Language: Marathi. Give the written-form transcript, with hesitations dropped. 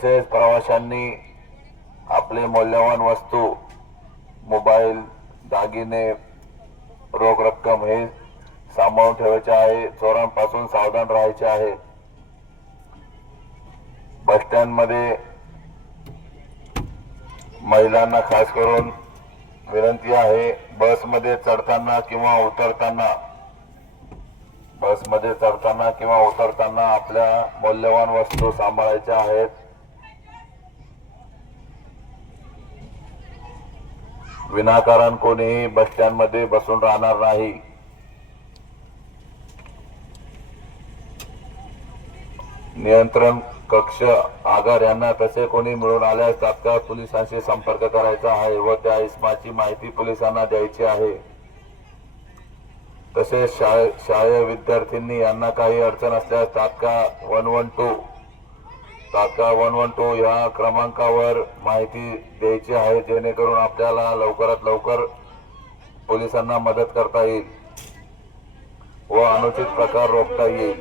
तसेच प्रवाशांनी आपले मौल्यवान वस्तू, मोबाईल, दागिने, रोख रक्कम हे सांभाळून ठेवायचे आहे. चोरांपासून सावधान राहायचे आहे. बस स्टँड मध्ये महिलांना खास करून विनंती आहे, बसमध्ये चढताना किंवा उतरताना आपल्या मौल्यवान वस्तू सांभाळायच्या आहेत. विनाकारण कोणीही बस स्टँड मध्ये बसून राहणार नाही. नियंत्रण कक्ष, आगार यांना तसे कोणी मिळून आल्यास तात्काळ पोलिसांशी संपर्क करायचा आहे व त्या इसमाची माहिती पोलिसांना द्यायची आहे. तसेच शाळेय विद्यार्थ्यांनी यांना काही अडचण असल्यास तात्काळ 112 या क्रमांकावर माहिती द्यायची आहे, जेणेकरून आपल्याला लवकरात लवकर पोलिसांना मदत करता येईल व अनुचित प्रकार रोखता येईल.